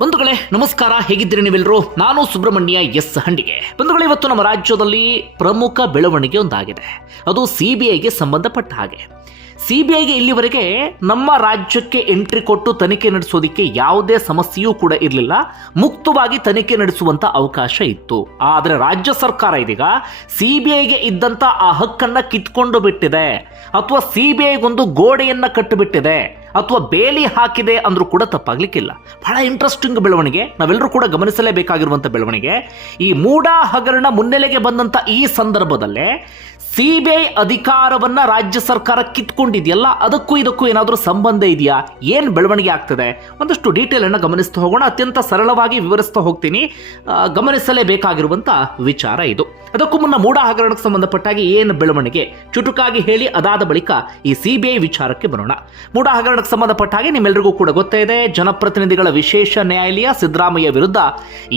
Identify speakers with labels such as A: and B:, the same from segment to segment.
A: ಬಂಧುಗಳೇ, ನಮಸ್ಕಾರ. ಹೇಗಿದ್ದೀರಿ ನೀವೆಲ್ಲರೂ? ನಾನು ಸುಬ್ರಹ್ಮಣ್ಯ ಎಸ್ ಹಂಡಿಗೆ. ಬಂಧುಗಳೇ, ಇವತ್ತು ನಮ್ಮ ರಾಜ್ಯದಲ್ಲಿ ಪ್ರಮುಖ ಬೆಳವಣಿಗೆ ಒಂದಾಗಿದೆ. ಅದು ಸಿ ಬಿ ಐಗೆ ಸಂಬಂಧಪಟ್ಟ ಹಾಗೆ. ಸಿ ಬಿ ಐಗೆ ಇಲ್ಲಿವರೆಗೆ ನಮ್ಮ ರಾಜ್ಯಕ್ಕೆ ಎಂಟ್ರಿ ಕೊಟ್ಟು ತನಿಖೆ ನಡೆಸೋದಕ್ಕೆ ಯಾವುದೇ ಸಮಸ್ಯೆಯೂ ಕೂಡ ಇರಲಿಲ್ಲ. ಮುಕ್ತವಾಗಿ ತನಿಖೆ ನಡೆಸುವಂತ ಅವಕಾಶ ಇತ್ತು. ಆದರೆ ರಾಜ್ಯ ಸರ್ಕಾರ ಇದೀಗ ಸಿ ಬಿ ಐಗೆ ಇದ್ದಂತ ಆ ಹಕ್ಕನ್ನ ಕಿತ್ಕೊಂಡು ಬಿಟ್ಟಿದೆ. ಅಥವಾ ಸಿ ಬಿ ಐಗೊಂದು ಗೋಡೆಯನ್ನ ಕಟ್ಟಿಬಿಟ್ಟಿದೆ. ಅಥವಾ ಬೇಲಿ ಹಾಕಿದೆ ಅಂದ್ರೂ ಕೂಡ ತಪ್ಪಾಗ್ಲಿಕ್ಕಿಲ್ಲ. ಬಹಳ ಇಂಟ್ರೆಸ್ಟಿಂಗ್ ಬೆಳವಣಿಗೆ. ನಾವೆಲ್ಲರೂ ಕೂಡ ಗಮನಿಸಲೇಬೇಕಾಗಿರುವಂಥ ಬೆಳವಣಿಗೆ. ಈ ಮೂಡಾ ಹಗರಣ ಮುನ್ನೆಲೆಗೆ ಬಂದಂತ ಈ ಸಂದರ್ಭದಲ್ಲೇ ಸಿ ಬಿ ಐ ಅಧಿಕಾರವನ್ನ ರಾಜ್ಯ ಸರ್ಕಾರ ಕಿತ್ಕೊಂಡಿದೆಯಲ್ಲ, ಅದಕ್ಕೂ ಇದಕ್ಕೂ ಏನಾದರೂ ಸಂಬಂಧ ಇದೆಯಾ? ಏನು ಬೆಳವಣಿಗೆ ಆಗ್ತದೆ? ಒಂದಷ್ಟು ಡೀಟೇಲ್ ಅನ್ನು ಗಮನಿಸ್ತಾ ಹೋಗೋಣ. ಅತ್ಯಂತ ಸರಳವಾಗಿ ವಿವರಿಸ್ತಾ ಹೋಗ್ತೀನಿ. ಗಮನಿಸಲೇಬೇಕಾಗಿರುವಂತ ವಿಚಾರ ಇದು. ಅದಕ್ಕೂ ಮುನ್ನ ಮೂಡ ಹಗರಣಕ್ಕೆ ಸಂಬಂಧಪಟ್ಟಾಗಿ ಏನು ಬೆಳವಣಿಗೆ? ಚುಟುಕಾಗಿ ಹೇಳಿ, ಅದಾದ ಬಳಿಕ ಈ ಸಿಬಿಐ ವಿಚಾರಕ್ಕೆ ಬರೋಣ. ಮೂಡ ಹಗರಣಕ್ಕೆ ಸಂಬಂಧಪಟ್ಟ ಹಾಗೆ ನಿಮ್ಮೆಲ್ಲರಿಗೂ ಕೂಡ ಗೊತ್ತೇ ಇದೆ. ಜನಪ್ರತಿನಿಧಿಗಳ ವಿಶೇಷ ನ್ಯಾಯಾಲಯ ಸಿದ್ದರಾಮಯ್ಯ ವಿರುದ್ಧ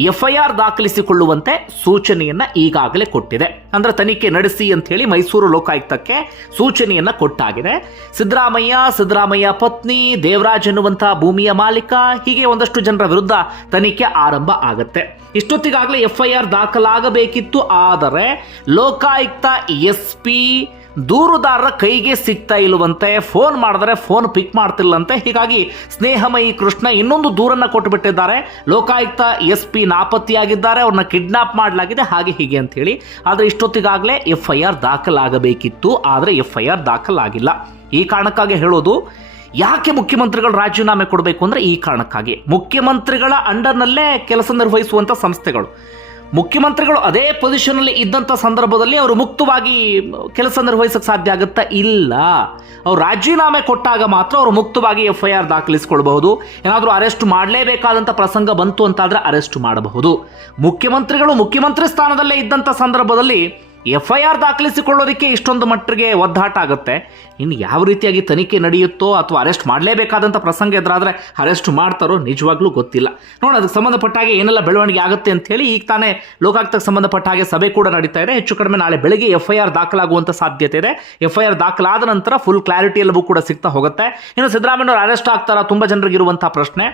A: ಎಫ್ಐಆರ್ ದಾಖಲಿಸಿಕೊಳ್ಳುವಂತೆ ಸೂಚನೆಯನ್ನ ಈಗಾಗಲೇ ಕೊಟ್ಟಿದೆ. ಅಂದ್ರೆ ತನಿಖೆ ನಡೆಸಿ ಅಂತ ಹೇಳಿ ಮೈಸೂರು ಲೋಕಾಯುಕ್ತಕ್ಕೆ ಸೂಚನೆಯನ್ನ ಕೊಟ್ಟಾಗಿದೆ. ಸಿದ್ದರಾಮಯ್ಯ ಸಿದ್ದರಾಮಯ್ಯ ಪತ್ನಿ, ದೇವರಾಜ್ ಎನ್ನುವಂತಹ ಭೂಮಿಯ ಮಾಲೀಕ, ಹೀಗೆ ಒಂದಷ್ಟು ಜನರ ವಿರುದ್ಧ ತನಿಖೆ ಆರಂಭ ಆಗುತ್ತೆ. ಇಷ್ಟೊತ್ತಿಗಾಗಲೇ ಎಫ್ಐಆರ್ ದಾಖಲಾಗಬೇಕಿತ್ತು, ಆದರೆ ಲೋಕಾಯುಕ್ತ ಎಸ್ ಪಿ ದೂರುದಾರರ ಕೈಗೆ ಸಿಗ್ತಾ ಇಲ್ಲವಂತೆ, ಫೋನ್ ಮಾಡಿದ್ರೆ ಫೋನ್ ಪಿಕ್ ಮಾಡ್ತಿಲ್ಲಂತೆ. ಹೀಗಾಗಿ ಸ್ನೇಹಮಯಿ ಕೃಷ್ಣ ಇನ್ನೊಂದು ದೂರನ್ನ ಕೊಟ್ಟುಬಿಟ್ಟಿದ್ದಾರೆ. ಲೋಕಾಯುಕ್ತ ಎಸ್ ಪಿ ನಾಪತ್ತೆಯಾಗಿದ್ದಾರೆ. ಅವ್ರನ್ನ ಕಿಡ್ನಾಪ್ ಮಾಡಲಾಗಿದೆ. ಹಾಗೆ ಹೀಗೆ ಅಂತ ಹೇಳಿ ಆದರೆ ಇಷ್ಟೊತ್ತಿಗಾಗಲೇ ಎಫ್ ಐ ಆರ್ ದಾಖಲಾಗಬೇಕಿತ್ತು. ಆದರೆ ಎಫ್ ಐ ಆರ್ ದಾಖಲಾಗಿಲ್ಲ. ಈ ಕಾರಣಕ್ಕಾಗಿ ಹೇಳೋದು, ಯಾಕೆ ಮುಖ್ಯಮಂತ್ರಿಗಳು ರಾಜೀನಾಮೆ ಕೊಡಬೇಕು ಅಂದ್ರೆ ಈ ಕಾರಣಕ್ಕಾಗಿ. ಮುಖ್ಯಮಂತ್ರಿಗಳ ಅಂಡರ್ನಲ್ಲೇ ಕೆಲಸ ನಿರ್ವಹಿಸುವಂತ ಸಂಸ್ಥೆಗಳು. ಮುಖ್ಯಮಂತ್ರಿಗಳು ಅದೇ ಪೊಸಿಷನ್ ಅಲ್ಲಿ ಇದ್ದಂಥ ಸಂದರ್ಭದಲ್ಲಿ ಅವರು ಮುಕ್ತವಾಗಿ ಕೆಲಸ ನಿರ್ವಹಿಸಕ್ಕೆ ಸಾಧ್ಯ ಆಗುತ್ತಾ ಇಲ್ಲ. ಅವ್ರು ರಾಜೀನಾಮೆ ಕೊಟ್ಟಾಗ ಮಾತ್ರ ಅವರು ಮುಕ್ತವಾಗಿ ಎಫ್ ಐ ಆರ್ ದಾಖಲಿಸಿಕೊಳ್ಬಹುದು. ಏನಾದರೂ ಅರೆಸ್ಟ್ ಮಾಡಲೇಬೇಕಾದಂಥ ಪ್ರಸಂಗ ಬಂತು ಅಂತಾದರೆ ಅರೆಸ್ಟ್ ಮಾಡಬಹುದು. ಮುಖ್ಯಮಂತ್ರಿಗಳು ಮುಖ್ಯಮಂತ್ರಿ ಸ್ಥಾನದಲ್ಲೇ ಇದ್ದಂಥ ಸಂದರ್ಭದಲ್ಲಿ ಎಫ್ ಐ ಆರ್ ದಾಖಲಿಸಿಕೊಳ್ಳೋದಕ್ಕೆ ಇಷ್ಟೊಂದು ಮಟ್ಟಿಗೆ ಒದ್ದಾಟ ಆಗುತ್ತೆ. ಇನ್ನು ಯಾವ ರೀತಿಯಾಗಿ ತನಿಖೆ ನಡೆಯುತ್ತೋ ಅಥವಾ ಅರೆಸ್ಟ್ ಮಾಡಲೇಬೇಕಾದಂಥ ಪ್ರಸಂಗ ಎದುರಾದರೆ ಅರೆಸ್ಟ್ ಮಾಡ್ತಾರೋ ನಿಜವಾಗ್ಲೂ ಗೊತ್ತಿಲ್ಲ. ನೋಡಿ ಅದಕ್ಕೆ ಸಂಬಂಧಪಟ್ಟ ಹಾಗೆ ಏನೆಲ್ಲ ಬೆಳವಣಿಗೆ ಆಗುತ್ತೆ ಅಂತ ಹೇಳಿ ಈಗ ತಾನೇ ಲೋಕಾಯುಕ್ತಕ್ಕೆ ಸಂಬಂಧಪಟ್ಟ ಹಾಗೆ ಸಭೆ ಕೂಡ ನಡೀತಾ ಇದೆ. ಹೆಚ್ಚು ಕಡಿಮೆ ನಾಳೆ ಬೆಳಗ್ಗೆ ಎಫ್ ಐ ಆರ್ ದಾಖಲಾಗುವಂಥ ಸಾಧ್ಯತೆ ಇದೆ. ಎಫ್ ಐ ಆರ್ ದಾಖಲಾದ ನಂತರ ಫುಲ್ ಕ್ಲಾರಿಟಿ ಎಲ್ಲವೂ ಕೂಡ ಸಿಗ್ತಾ ಹೋಗುತ್ತೆ. ಇನ್ನು ಸಿದ್ದರಾಮಯ್ಯವ್ರು ಅರೆಸ್ಟ್ ಆಗ್ತಾರಾ? ತುಂಬ ಜನರಿಗೆ ಇರುವಂಥ ಪ್ರಶ್ನೆ.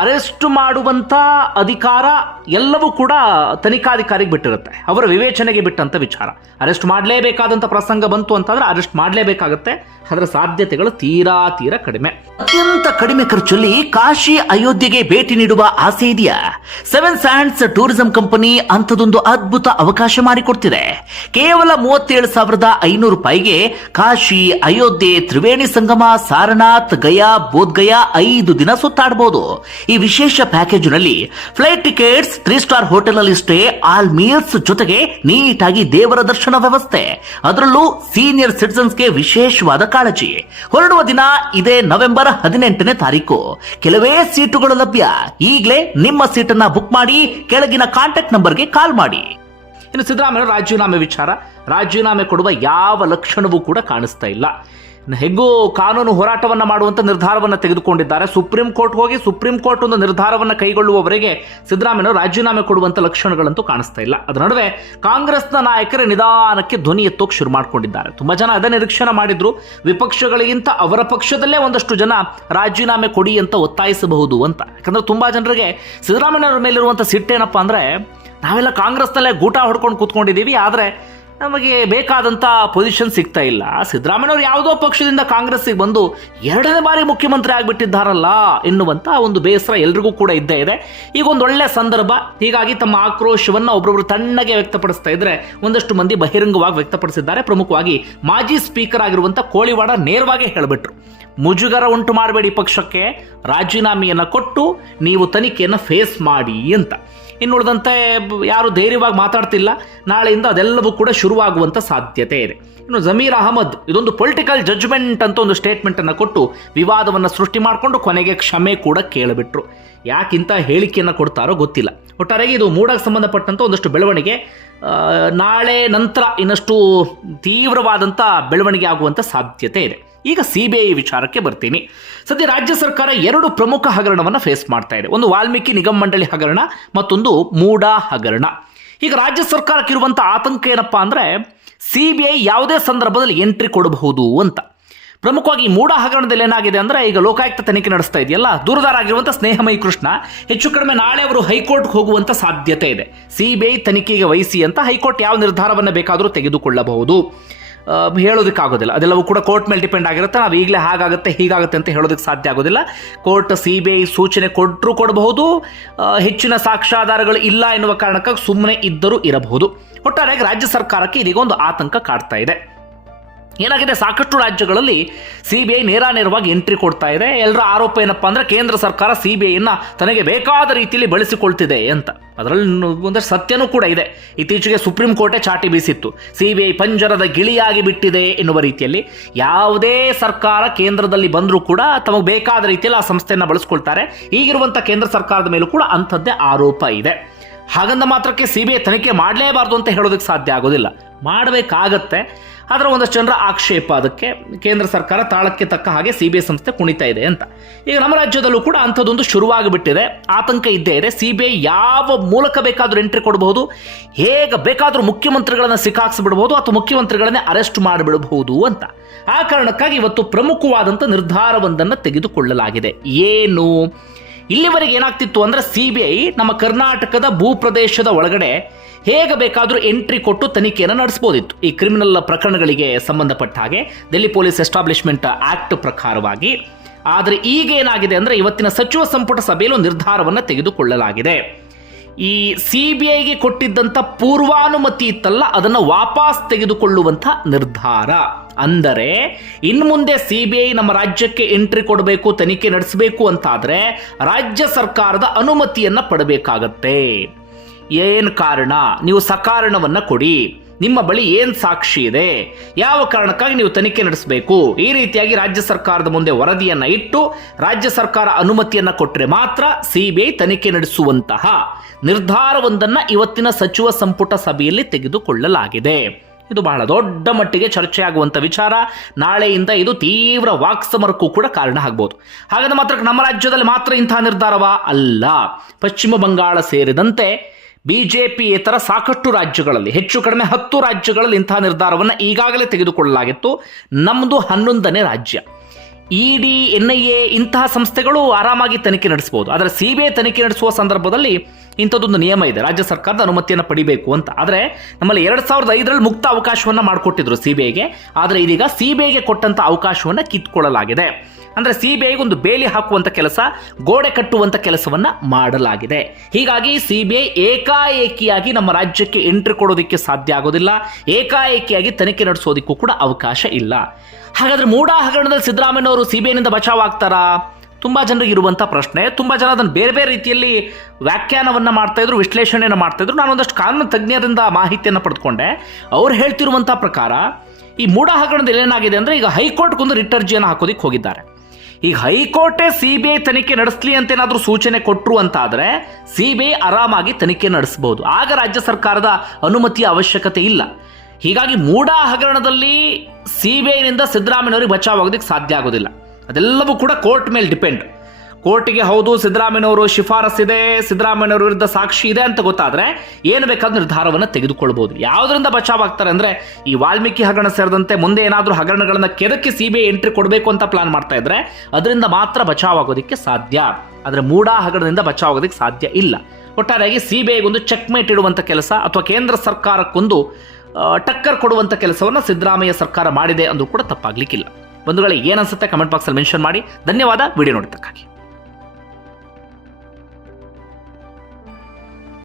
A: ಅರೆಸ್ಟ್ ಮಾಡುವಂಥ ಅಧಿಕಾರ ಎಲ್ಲವೂ ಕೂಡ ತನಿಖಾಧಿಕಾರಿಗೆ ಬಿಟ್ಟಿರುತ್ತೆ. ಅವರ ವಿವೇಚನೆಗೆ ಬಿಟ್ಟಂಥ ವಿಚಾರ. ಅರೆಸ್ಟ್ ಮಾಡಲೇಬೇಕಾದಂಥ ಪ್ರಸಂಗ ಬಂತು ಅಂತಂದ್ರೆ ಅರೆಸ್ಟ್ ಮಾಡಲೇಬೇಕಾಗತ್ತೆ. ಅದರ ಸಾಧ್ಯತೆಗಳು ತೀರಾ ತೀರಾ ಕಡಿಮೆ. ಅತ್ಯಂತ ಕಡಿಮೆ ಖರ್ಚಲ್ಲಿ ಕಾಶಿ ಅಯೋಧ್ಯೆಗೆ ಭೇಟಿ ನೀಡುವ ಆಸೆ ಇದೆಯಾ? ಸೆವೆನ್ ಸ್ಯಾಂಡ್ಸ್ ಟೂರಿಸಂ ಕಂಪನಿ ಅಂಥದೊಂದು ಅದ್ಭುತ ಅವಕಾಶ ಮಾಡಿಕೊಡ್ತಿದೆ. ಕೇವಲ ಮೂವತ್ತೇಳು ಸಾವಿರದ ಐನೂರು ರೂಪಾಯಿಗೆ ಕಾಶಿ ಅಯೋಧ್ಯೆ ತ್ರಿವೇಣಿ ಸಂಗಮ, ಸಾರನಾಥ್, ಗಯಾ ಬೋಧ್ಗಯಾ ಐದು ದಿನ ಸುತ್ತಾಡಬಹುದು ಈ ವಿಶೇಷ ಪ್ಯಾಕೇಜ್ನಲ್ಲಿ ಫ್ಲೈಟ್ ಟಿಕೆಟ್ಸ್ ತ್ರೀ ಸ್ಟಾರ್ ಹೋಟೆಲ್ನಲ್ಲಿ ಸ್ಟೇ, ಆಲ್ ಮೀಲ್ಸ್ ಜೊತೆಗೆ ನೀಟಾಗಿ ದೇವರ ದರ್ಶನ ವ್ಯವಸ್ಥೆ. ಅದರಲ್ಲೂ ಸೀನಿಯರ್ ಸಿಟಿಸನ್ಸ್ಗೆ ವಿಶೇಷವಾದ ಕಾಳಜಿ. ಹೊರಡುವ ದಿನ ಇದೇ ನವೆಂಬರ್ ಹದಿನೆಂಟನೇ ತಾರೀಕು. ಕೆಲವೇ ಸೀಟುಗಳು ಲಭ್ಯ. ಈಗಲೇ ನಿಮ್ಮ ಸೀಟನ್ನ ಬುಕ್ ಮಾಡಿ ಕೆಳಗಿನ ಕಾಂಟ್ಯಾಕ್ಟ್ ನಂಬರ್ಗೆ ಕಾಲ್ ಮಾಡಿ. ಇನ್ನು ಸಿದ್ದರಾಮಯ್ಯ, ರಾಜೀನಾಮೆ ವಿಚಾರ. ರಾಜೀನಾಮೆ ಕೊಡುವ ಯಾವ ಲಕ್ಷಣವೂ ಕೂಡ ಕಾಣಿಸ್ತಾ ಇಲ್ಲ. ಹೆಗ್ಗೂ ಕಾನೂನು ಹೋರಾಟವನ್ನ ಮಾಡುವಂತ ನಿರ್ಧಾರವನ್ನ ತೆಗೆದುಕೊಂಡಿದ್ದಾರೆ. ಸುಪ್ರೀಂ ಕೋರ್ಟ್ ಹೋಗಿ ಸುಪ್ರೀಂ ಕೋರ್ಟ್ ಒಂದು ನಿರ್ಧಾರವನ್ನ ಕೈಗೊಳ್ಳುವವರೆಗೆ ಸಿದ್ದರಾಮಯ್ಯ ರಾಜೀನಾಮೆ ಕೊಡುವಂತ ಲಕ್ಷಣಗಳಂತೂ ಕಾಣಿಸ್ತಾ ಇಲ್ಲ. ಅದರ ನಡುವೆ ಕಾಂಗ್ರೆಸ್ನ ನಾಯಕರ ನಿಧಾನಕ್ಕೆ ಧ್ವನಿ ಎತ್ತೋಕೆ ಶುರು ಮಾಡಿಕೊಂಡಿದ್ದಾರೆ. ತುಂಬಾ ಜನ ಅದೇ ನಿರೀಕ್ಷಣೆ ಮಾಡಿದ್ರು. ವಿಪಕ್ಷಗಳಿಗಿಂತ ಅವರ ಪಕ್ಷದಲ್ಲೇ ಒಂದಷ್ಟು ಜನ ರಾಜೀನಾಮೆ ಕೊಡಿ ಅಂತ ಒತ್ತಾಯಿಸಬಹುದು ಅಂತ. ಯಾಕಂದ್ರೆ ತುಂಬಾ ಜನರಿಗೆ ಸಿದ್ದರಾಮಯ್ಯ ಮೇಲಿರುವಂಥ ಸಿಟ್ಟೇನಪ್ಪ ಅಂದ್ರೆ, ನಾವೆಲ್ಲ ಕಾಂಗ್ರೆಸ್ನಲ್ಲೇ ಗೂಟ ಹೊಡ್ಕೊಂಡು ಕೂತ್ಕೊಂಡಿದ್ದೀವಿ. ಆದರೆ ನಮಗೆ ಬೇಕಾದಂಥ ಪೊಸಿಷನ್ ಸಿಗ್ತಾ ಇಲ್ಲ. ಸಿದ್ದರಾಮಯ್ಯವ್ರು ಯಾವುದೋ ಪಕ್ಷದಿಂದ ಕಾಂಗ್ರೆಸ್ಸಿಗೆ ಬಂದು ಎರಡನೇ ಬಾರಿ ಮುಖ್ಯಮಂತ್ರಿ ಆಗಿಬಿಟ್ಟಿದ್ದಾರಲ್ಲ ಎನ್ನುವಂಥ ಒಂದು ಬೇಸರ ಎಲ್ರಿಗೂ ಕೂಡ ಇದ್ದೇ ಇದೆ. ಈಗ ಒಂದು ಒಳ್ಳೆ ಸಂದರ್ಭ. ಹೀಗಾಗಿ ತಮ್ಮ ಆಕ್ರೋಶವನ್ನು ಒಬ್ಬೊಬ್ರು ತಣ್ಣಗೆ ವ್ಯಕ್ತಪಡಿಸ್ತಾ ಇದ್ರೆ ಒಂದಷ್ಟು ಮಂದಿ ಬಹಿರಂಗವಾಗಿ ವ್ಯಕ್ತಪಡಿಸಿದ್ದಾರೆ. ಪ್ರಮುಖವಾಗಿ ಮಾಜಿ ಸ್ಪೀಕರ್ ಆಗಿರುವಂಥ ಕೋಳಿವಾಡ ನೇರವಾಗಿ ಹೇಳಿಬಿಟ್ರು. ಮುಜುಗರ ಉಂಟು ಮಾಡಬೇಡಿ ಪಕ್ಷಕ್ಕೆ. ರಾಜೀನಾಮೆಯನ್ನು ಕೊಟ್ಟು ನೀವು ತನಿಖೆಯನ್ನು ಫೇಸ್ ಮಾಡಿ ಅಂತ. ಇನ್ನು ಉಳಿದಂತೆ ಯಾರು ಧೈರ್ಯವಾಗಿ ಮಾತಾಡ್ತಿಲ್ಲ. ನಾಳೆಯಿಂದ ಅದೆಲ್ಲವೂ ಕೂಡ ಶುರುವಾಗುವಂಥ ಸಾಧ್ಯತೆ ಇದೆ. ಇನ್ನು ಜಮೀರ್ ಅಹಮದ್ ಇದೊಂದು ಪೊಲಿಟಿಕಲ್ ಜಜ್ಮೆಂಟ್ ಅಂತ ಒಂದು ಸ್ಟೇಟ್ಮೆಂಟನ್ನು ಕೊಟ್ಟು ವಿವಾದವನ್ನು ಸೃಷ್ಟಿ ಮಾಡಿಕೊಂಡು ಕೊನೆಗೆ ಕ್ಷಮೆ ಕೂಡ ಕೇಳಿಬಿಟ್ರು. ಯಾಕಿಂತ ಹೇಳಿಕೆಯನ್ನು ಕೊಡ್ತಾರೋ ಗೊತ್ತಿಲ್ಲ. ಒಟ್ಟಾರೆಗೆ ಇದು ಮೂಡಕ್ಕೆ ಸಂಬಂಧಪಟ್ಟಂಥ ಒಂದಷ್ಟು ಬೆಳವಣಿಗೆ ನಾಳೆ ನಂತರ ಇನ್ನಷ್ಟು ತೀವ್ರವಾದಂಥ ಬೆಳವಣಿಗೆ ಆಗುವಂಥ ಸಾಧ್ಯತೆ ಇದೆ. ಈಗ ಸಿ ಬಿ ಐ ವಿಚಾರಕ್ಕೆ ಬರ್ತೀನಿ. ಸದ್ಯ ರಾಜ್ಯ ಸರ್ಕಾರ ಎರಡು ಪ್ರಮುಖ ಹಗರಣವನ್ನು ಫೇಸ್ ಮಾಡ್ತಾ ಇದೆ. ಒಂದು ವಾಲ್ಮೀಕಿ ನಿಗಮ ಮಂಡಳಿ ಹಗರಣ, ಮತ್ತೊಂದು ಮೂಡಾ ಹಗರಣ. ಈಗ ರಾಜ್ಯ ಸರ್ಕಾರಕ್ಕಿರುವಂಥ ಆತಂಕ ಏನಪ್ಪಾ ಅಂದರೆ ಸಿ ಬಿ ಐ ಯಾವುದೇ ಸಂದರ್ಭದಲ್ಲಿ ಎಂಟ್ರಿ ಕೊಡಬಹುದು ಅಂತ. ಪ್ರಮುಖವಾಗಿ ಮೂಢ ಹಗರಣದಲ್ಲಿ ಏನಾಗಿದೆ ಅಂದ್ರೆ ಈಗ ಲೋಕಾಯುಕ್ತ ತನಿಖೆ ನಡೆಸ್ತಾ ಇದೆಯಲ್ಲ, ದೂರದಾರ ಆಗಿರುವಂತ ಸ್ನೇಹಮಯಿ ಕೃಷ್ಣ, ಹೆಚ್ಚು ಕಡಿಮೆ ನಾಳೆ ಅವರು ಹೈಕೋರ್ಟ್ ಹೋಗುವಂತ ಸಾಧ್ಯತೆ ಇದೆ. ಸಿಬಿಐ ತನಿಖೆಗೆ ವಹಿಸಿ ಅಂತ ಹೈಕೋರ್ಟ್ ಯಾವ ನಿರ್ಧಾರವನ್ನು ಬೇಕಾದರೂ ತೆಗೆದುಕೊಳ್ಳಬಹುದು. ಹೇಳೋದಕ್ಕಾಗೋದಿಲ್ಲ. ಅದೆಲ್ಲವೂ ಕೂಡ ಕೋರ್ಟ್ ಮೇಲೆ ಡಿಪೆಂಡ್ ಆಗಿರುತ್ತೆ. ನಾವು ಈಗಲೇ ಹಾಗಾಗುತ್ತೆ, ಹೀಗಾಗುತ್ತೆ ಅಂತ ಹೇಳೋದಕ್ಕೆ ಸಾಧ್ಯ ಆಗೋದಿಲ್ಲ. ಕೋರ್ಟ್ ಸಿ ಬಿ ಐ ಸೂಚನೆ ಕೊಟ್ಟರೂ ಕೊಡಬಹುದು. ಹೆಚ್ಚಿನ ಸಾಕ್ಷ್ಯಾಧಾರಗಳು ಇಲ್ಲ ಎನ್ನುವ ಕಾರಣಕ್ಕಾಗಿ ಸುಮ್ಮನೆ ಇದ್ದರೂ ಇರಬಹುದು. ಒಟ್ಟಾರೆಯಾಗಿ ರಾಜ್ಯ ಸರ್ಕಾರಕ್ಕೆ ಇದೀಗ ಒಂದು ಆತಂಕ ಕಾಡ್ತಾ ಇದೆ. ಏನಾಗಿದೆ? ಸಾಕಷ್ಟು ರಾಜ್ಯಗಳಲ್ಲಿ ಸಿ ಬಿ ಐ ನೇರಾನೇರವಾಗಿ ಎಂಟ್ರಿ ಕೊಡ್ತಾ ಇದೆ. ಎಲ್ಲರ ಆರೋಪ ಏನಪ್ಪ ಅಂದರೆ ಕೇಂದ್ರ ಸರ್ಕಾರ ಸಿ ಬಿ ಐನ ತನಗೆ ಬೇಕಾದ ರೀತಿಯಲ್ಲಿ ಬಳಸಿಕೊಳ್ತಿದೆ ಅಂತ. ಅದರಲ್ಲಿ ಒಂದಷ್ಟು ಸತ್ಯನೂ ಕೂಡ ಇದೆ. ಇತ್ತೀಚೆಗೆ ಸುಪ್ರೀಂ ಕೋರ್ಟೇ ಚಾಟಿ ಬೀಸಿತ್ತು. ಸಿ ಬಿ ಐ ಪಂಜರದ ಗಿಳಿಯಾಗಿ ಬಿಟ್ಟಿದೆ ಎನ್ನುವ ರೀತಿಯಲ್ಲಿ. ಯಾವುದೇ ಸರ್ಕಾರ ಕೇಂದ್ರದಲ್ಲಿ ಬಂದರೂ ಕೂಡ ತಮಗೆ ಬೇಕಾದ ರೀತಿಯಲ್ಲಿ ಆ ಸಂಸ್ಥೆಯನ್ನು ಬಳಸ್ಕೊಳ್ತಾರೆ. ಈಗಿರುವಂಥ ಕೇಂದ್ರ ಸರ್ಕಾರದ ಮೇಲೂ ಕೂಡ ಅಂಥದ್ದೇ ಆರೋಪ ಇದೆ. ಹಾಗಂದ ಮಾತ್ರಕ್ಕೆ ಸಿ ಬಿ ಐ ತನಿಖೆ ಮಾಡಲೇಬಾರ್ದು ಅಂತ ಹೇಳೋದಕ್ಕೆ ಸಾಧ್ಯ ಆಗೋದಿಲ್ಲ. ಮಾಡಬೇಕಾಗತ್ತೆ. ಅದರ ಒಂದಷ್ಟು ಜನರ ಆಕ್ಷೇಪ ಅದಕ್ಕೆ. ಕೇಂದ್ರ ಸರ್ಕಾರ ತಾಳಕ್ಕೆ ತಕ್ಕ ಹಾಗೆ ಸಿ ಬಿ ಐ ಸಂಸ್ಥೆ ಕುಣಿತಾ ಇದೆ ಅಂತ. ಈಗ ನಮ್ಮ ರಾಜ್ಯದಲ್ಲೂ ಕೂಡ ಅಂಥದ್ದೊಂದು ಶುರುವಾಗಿಬಿಟ್ಟಿದೆ. ಆತಂಕ ಇದ್ದೇ ಇದೆ. ಸಿ ಬಿ ಐ ಯಾವ ಮೂಲಕ ಬೇಕಾದರೂ ಎಂಟ್ರಿ ಕೊಡಬಹುದು. ಹೇಗೆ ಬೇಕಾದರೂ ಮುಖ್ಯಮಂತ್ರಿಗಳನ್ನು ಸಿಕ್ಕಾಕ್ಸಿಬಿಡಬಹುದು ಅಥವಾ ಮುಖ್ಯಮಂತ್ರಿಗಳನ್ನೇ ಅರೆಸ್ಟ್ ಮಾಡಿಬಿಡಬಹುದು ಅಂತ. ಆ ಕಾರಣಕ್ಕಾಗಿ ಇವತ್ತು ಪ್ರಮುಖವಾದಂಥ ನಿರ್ಧಾರವೊಂದನ್ನು ತೆಗೆದುಕೊಳ್ಳಲಾಗಿದೆ. ಏನು? ಇಲ್ಲಿವರೆಗೆ ಏನಾಗ್ತಿತ್ತು ಅಂದ್ರೆ ಸಿ ಬಿ ಐ ನಮ್ಮ ಕರ್ನಾಟಕದ ಭೂಪ್ರದೇಶದ ಒಳಗಡೆ ಹೇಗೆ ಬೇಕಾದರೂ ಎಂಟ್ರಿ ಕೊಟ್ಟು ತನಿಖೆಯನ್ನು ನಡೆಸಬಹುದಿತ್ತು ಈ ಕ್ರಿಮಿನಲ್ ಪ್ರಕರಣಗಳಿಗೆ ಸಂಬಂಧಪಟ್ಟ ಹಾಗೆ ಡೆಲ್ಲಿ ಪೊಲೀಸ್ ಎಸ್ಟಾಬ್ಲಿಷ್ಮೆಂಟ್ ಆಕ್ಟ್ ಪ್ರಕಾರವಾಗಿ. ಆದರೆ ಈಗ ಏನಾಗಿದೆ ಅಂದ್ರೆ ಇವತ್ತಿನ ಸಚಿವ ಸಂಪುಟ ಸಭೆಯಲ್ಲೂ ನಿರ್ಧಾರವನ್ನು ತೆಗೆದುಕೊಳ್ಳಲಾಗಿದೆ. ಈ ಸಿ ಬಿ ಐಗೆ ಕೊಟ್ಟಿದ್ದಂಥ ಪೂರ್ವಾನುಮತಿ ಇತ್ತಲ್ಲ, ಅದನ್ನು ವಾಪಸ್ ತೆಗೆದುಕೊಳ್ಳುವಂಥ ನಿರ್ಧಾರ. ಅಂದರೆ ಇನ್ನು ಮುಂದೆ ಸಿ ಬಿ ಐ ನಮ್ಮ ರಾಜ್ಯಕ್ಕೆ ಎಂಟ್ರಿ ಕೊಡಬೇಕು, ತನಿಖೆ ನಡೆಸಬೇಕು ಅಂತಾದರೆ, ರಾಜ್ಯ ಸರ್ಕಾರದ ಅನುಮತಿಯನ್ನು ಪಡಬೇಕಾಗತ್ತೆ. ಏನು ಕಾರಣ? ನೀವು ಸಕಾರಣವನ್ನು ಕೊಡಿ. ನಿಮ್ಮ ಬಳಿ ಏನು ಸಾಕ್ಷಿ ಇದೆ? ಯಾವ ಕಾರಣಕ್ಕಾಗಿ ನೀವು ತನಿಖೆ ನಡೆಸಬೇಕು? ಈ ರೀತಿಯಾಗಿ ರಾಜ್ಯ ಸರ್ಕಾರದ ಮುಂದೆ ವರದಿಯನ್ನ ಇಟ್ಟು, ರಾಜ್ಯ ಸರ್ಕಾರ ಅನುಮತಿಯನ್ನ ಕೊಟ್ಟರೆ ಮಾತ್ರ ಸಿಬಿಐ ತನಿಖೆ ನಡೆಸುವಂತಹ ನಿರ್ಧಾರವೊಂದನ್ನ ಇವತ್ತಿನ ಸಚಿವ ಸಂಪುಟ ಸಭೆಯಲ್ಲಿ ತೆಗೆದುಕೊಳ್ಳಲಾಗಿದೆ. ಇದು ಬಹಳ ದೊಡ್ಡ ಮಟ್ಟಿಗೆ ಚರ್ಚೆಯಾಗುವಂಥ ವಿಚಾರ. ನಾಳೆಯಿಂದ ಇದು ತೀವ್ರ ವಾಕ್ಸಮರಕ್ಕೂ ಕೂಡ ಕಾರಣ ಆಗ್ಬೋದು. ಹಾಗಾದ್ರೆ ಮಾತ್ರ ನಮ್ಮ ರಾಜ್ಯದಲ್ಲಿ ಮಾತ್ರ ಇಂತಹ ನಿರ್ಧಾರವಾ? ಅಲ್ಲ. ಪಶ್ಚಿಮ ಬಂಗಾಳ ಸೇರಿದಂತೆ ಬಿಜೆಪಿಯೇತರ ಸಾಕಷ್ಟು ರಾಜ್ಯಗಳಲ್ಲಿ, ಹೆಚ್ಚು ಕಡಿಮೆ ಹತ್ತು ರಾಜ್ಯಗಳಲ್ಲಿ ಇಂತಹ ನಿರ್ಧಾರವನ್ನು ಈಗಾಗಲೇ ತೆಗೆದುಕೊಳ್ಳಲಾಗಿತ್ತು. ನಮ್ಮದು ಹನ್ನೊಂದನೇ ರಾಜ್ಯ. ಇಡಿ ಎನ್ ಐ ಎ ಇಂತಹ ಸಂಸ್ಥೆಗಳು ಆರಾಮಾಗಿ ತನಿಖೆ ನಡೆಸಬಹುದು. ಆದರೆ ಸಿ ಬಿ ಐ ತನಿಖೆ ನಡೆಸುವ ಸಂದರ್ಭದಲ್ಲಿ ಇಂಥದ್ದೊಂದು ನಿಯಮ ಇದೆ. ರಾಜ್ಯ ಸರ್ಕಾರದ ಅನುಮತಿಯನ್ನು ಪಡಿಬೇಕು ಅಂತ. ಆದರೆ ನಮ್ಮಲ್ಲಿ ಎರಡು ಸಾವಿರದ ಐದರಲ್ಲಿ ಮುಕ್ತ ಅವಕಾಶವನ್ನು ಮಾಡಿಕೊಟ್ಟಿದ್ರು ಸಿ ಬಿ ಆದರೆ ಇದೀಗ ಸಿ ಬಿ ಐಗೆ ಕೊಟ್ಟಂತ ಅವಕಾಶವನ್ನು ಕಿತ್ಕೊಳ್ಳಲಾಗಿದೆ. ಅಂದ್ರೆ ಸಿ ಬಿ ಐಗೆ ಒಂದು ಬೇಲಿ ಹಾಕುವಂತ ಕೆಲಸ, ಗೋಡೆ ಕಟ್ಟುವಂತ ಕೆಲಸವನ್ನ ಮಾಡಲಾಗಿದೆ. ಹೀಗಾಗಿ ಸಿ ಬಿ ಐ ಏಕಾಏಕಿಯಾಗಿ ನಮ್ಮ ರಾಜ್ಯಕ್ಕೆ ಎಂಟ್ರಿ ಕೊಡೋದಕ್ಕೆ ಸಾಧ್ಯ ಆಗೋದಿಲ್ಲ. ಏಕಾಏಕಿಯಾಗಿ ತನಿಖೆ ನಡೆಸೋದಕ್ಕೂ ಕೂಡ ಅವಕಾಶ ಇಲ್ಲ. ಹಾಗಾದ್ರೆ ಮೂಡಾ ಹಗರಣದಲ್ಲಿ ಸಿದ್ದರಾಮಯ್ಯನವರು ಸಿ ಬಿ ಐನಿಂದ ಬಚಾವ್ ಆಗ್ತಾರಾ? ತುಂಬ ಜನರಿಗೆ ಇರುವಂಥ ಪ್ರಶ್ನೆ. ತುಂಬ ಜನ ಅದನ್ನು ಬೇರೆ ಬೇರೆ ರೀತಿಯಲ್ಲಿ ವ್ಯಾಖ್ಯಾನವನ್ನು ಮಾಡ್ತಾಯಿದ್ರು ವಿಶ್ಲೇಷಣೆಯನ್ನು ಮಾಡ್ತಾಯಿದ್ರು ನಾನು ಒಂದಷ್ಟು ಕಾನೂನು ತಜ್ಞರಿಂದ ಮಾಹಿತಿಯನ್ನು ಪಡೆದುಕೊಂಡೆ. ಅವ್ರು ಹೇಳ್ತಿರುವಂಥ ಪ್ರಕಾರ, ಈ ಮೂಢ ಹಗರಣದಲ್ಲಿ ಏನಾಗಿದೆ ಅಂದರೆ ಈಗ ಹೈಕೋರ್ಟ್ಗೊಂದು ರಿಟ್ ಅರ್ಜಿಯನ್ನು ಹಾಕೋದಕ್ಕೆ ಹೋಗಿದ್ದಾರೆ. ಈಗ ಹೈಕೋರ್ಟೇ ಸಿ ಬಿ ಐ ತನಿಖೆ ನಡೆಸಲಿ ಅಂತ ಏನಾದರೂ ಸೂಚನೆ ಕೊಟ್ಟರು ಅಂತ ಆದರೆ ಸಿ ಬಿ ಐ ಆರಾಮಾಗಿ ತನಿಖೆ ನಡೆಸಬಹುದು ಆಗ ರಾಜ್ಯ ಸರ್ಕಾರದ ಅನುಮತಿಯ ಅವಶ್ಯಕತೆ ಇಲ್ಲ. ಹೀಗಾಗಿ ಮೂಢ ಹಗರಣದಲ್ಲಿ ಸಿ ಬಿ ಐನಿಂದ ಸಿದ್ದರಾಮಯ್ಯನವರಿಗೆ ಬಚಾವ್ ಆಗೋದಕ್ಕೆ ಸಾಧ್ಯ ಆಗೋದಿಲ್ಲ. ಅದೆಲ್ಲವೂ ಕೂಡ ಕೋರ್ಟ್ ಮೇಲೆ ಡಿಪೆಂಡ್. ಕೋರ್ಟಿಗೆ ಹೌದು, ಸಿದ್ದರಾಮಯ್ಯನವರು ಶಿಫಾರಸ್ಸಿದೆ ಸಿದ್ದರಾಮಯ್ಯನವರ ವಿರುದ್ಧ ಸಾಕ್ಷಿ ಇದೆ ಅಂತ ಗೊತ್ತಾದ್ರೆ ಏನು ಬೇಕಾದ ನಿರ್ಧಾರವನ್ನು ತೆಗೆದುಕೊಳ್ಬೋದು. ಯಾವುದರಿಂದ ಬಚಾವ್ ಆಗ್ತಾರೆ ಅಂದ್ರೆ ಈ ವಾಲ್ಮೀಕಿ ಹಗರಣ ಸೇರಿದಂತೆ ಮುಂದೆ ಏನಾದರೂ ಹಗರಣಗಳನ್ನು ಕೆದಕ್ಕೆ ಸಿ ಬಿ ಐ ಎಂಟ್ರಿ ಕೊಡಬೇಕು ಅಂತ ಪ್ಲಾನ್ ಮಾಡ್ತಾ ಇದ್ರೆ ಅದರಿಂದ ಮಾತ್ರ ಬಚಾವ್ ಆಗೋದಕ್ಕೆ ಸಾಧ್ಯ. ಆದರೆ ಮೂಡಾ ಹಗರಣದಿಂದ ಬಚಾವ್ ಆಗೋದಕ್ಕೆ ಸಾಧ್ಯ ಇಲ್ಲ. ಒಟ್ಟಾರೆಯಾಗಿ ಸಿ ಬಿ ಐಗೊಂದು ಚೆಕ್ಮೇಟ್ ಇಡುವಂಥ ಕೆಲಸ ಅಥವಾ ಕೇಂದ್ರ ಸರ್ಕಾರಕ್ಕೊಂದು ಟಕ್ಕರ್ ಕೊಡುವಂಥ ಕೆಲಸವನ್ನು ಸಿದ್ದರಾಮಯ್ಯ ಸರ್ಕಾರ ಮಾಡಿದೆ ಅಂದು ಕೂಡ ತಪ್ಪಾಗ್ಲಿಕ್ಕಿಲ್ಲ. ಬಂಧುಗಳೇ ಏನನ್ಸುತ್ತೆ ಕಮೆಂಟ್ ಬಾಕ್ಸಲ್ಲಿ ಮೆನ್ಷನ್ ಮಾಡಿ. ಧನ್ಯವಾದ ವಿಡಿಯೋ ನೋಡಿದ್ದಕ್ಕಾಗಿ.